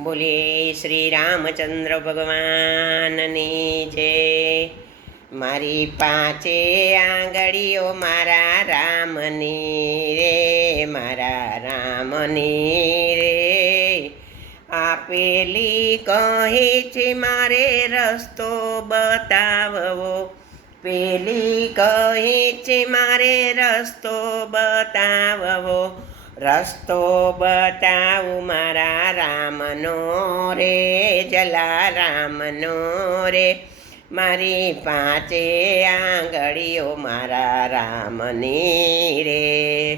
બોલીએ શ્રી રામચંદ્ર ભગવાનની જય મારી પાંચે આંગળીઓ મારા રામની રે, મારા રામની રે. આપેલી કહે છે, મારે રસ્તો બતાવવો. પેલી કહે છે, મારે રસ્તો બતાવવો. રસ્તો બતાવું મારા રામનો રે જલા રામનો રે. મારી પાંચે આંગળીઓ મારા રામની રે.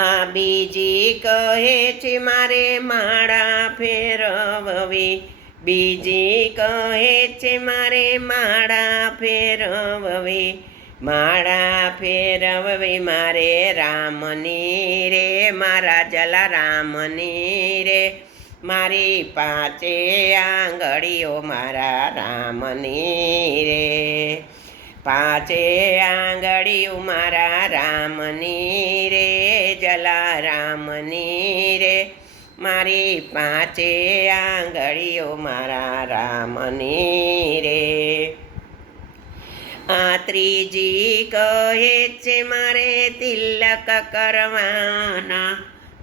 આ બીજી કહે છે, મારે માળા ફેરવવી. બીજી કહે છે, મારે માળા ફેરવવી. માળા ફેરવવી મારે રામની રે, મારા જલા રામની રે. મારી પાંચે આંગળીઓ મારા રામની રે. પાંચે આંગળીઓ મારા રામની રે, જલા રામની રે. મારી પાંચે આંગળીઓ મારા રામની રે. ત્રીજી કહે છે, મારે તિલક કરવાના.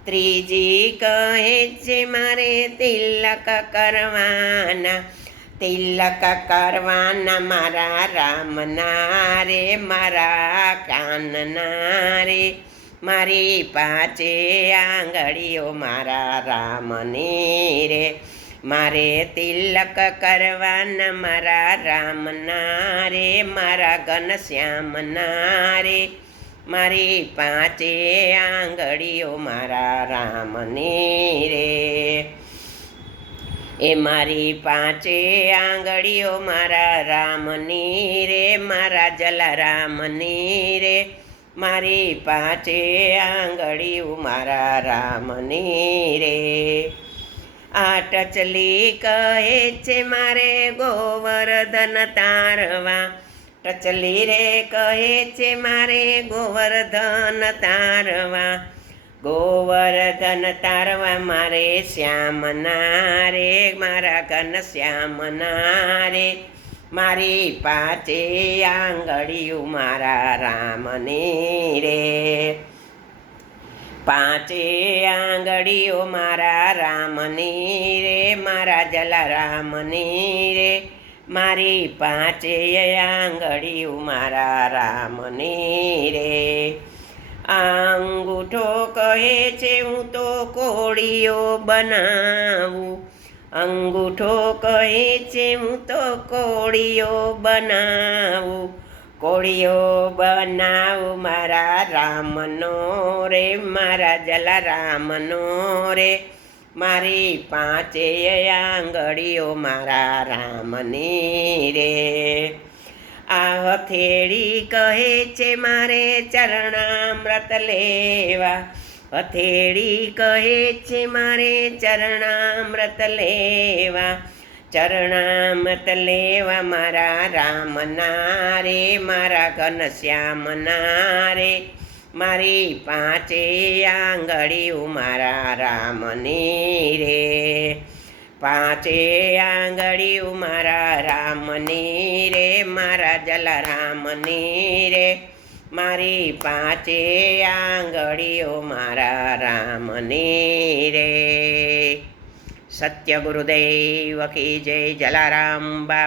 ત્રીજી કહે છે, મારે તિલક કરવાના. તિલક કરવાના મારા રામના રે મારા કાનના રે મારી પાંચે આંગળીઓ મારા રામની રે મારે તિલક કરવાના મારા રામના રે મારા ઘનશ્યામના રે મારી પાંચે આંગળીઓ મારા રામની રે. એ મારી પાંચે આંગળીઓ મારા રામની રે, મારા જલારામની રે. મારી પાંચે આંગળીઓ મારા રામની રે. ટચલી કહે છે મારે ગોવર્ધન તારવા. ટચલી રે કહે છે મારે ગોવર્ધન તારવા. ગોવર્ધન તારવા મારે શ્યામના રે, મારા ઘન શ્યામના રે. મારી પાછે આંગળીયું મારા રામની રે. પાંચે આંગળીઓ મારા રામની રે, મારા જલારામની રે. મારી પાંચે આંગળીઓ મારા રામની રે. અંગૂઠો કહે છે, હું તો કોળીઓ બનાવું. અંગૂઠો કહે છે, હું તો કોળીઓ બનાવું. કોળીઓ બનાવ મારા રામનો રે, મારા જલારામનો રે. મારી પાંચે આંગળીઓ મારા રામની રે. આ હથેળી કહે છે, મારે ચરણામૃત લેવા. હથેળી કહે છે, મારે ચરણામૃત લેવા. ચરણામૃત લેવા મારા રામના રે મારા ઘનશ્યામના રે મારી પાંચે આંગળીઓ મારા રામની રે પાંચે આંગળીઓ મારા રામની રે મારા જલારામની રે મારી પાંચે આંગળીઓ મારા રામની રે સત્ય ગુરુદેવ કી જય જલારામ બાપ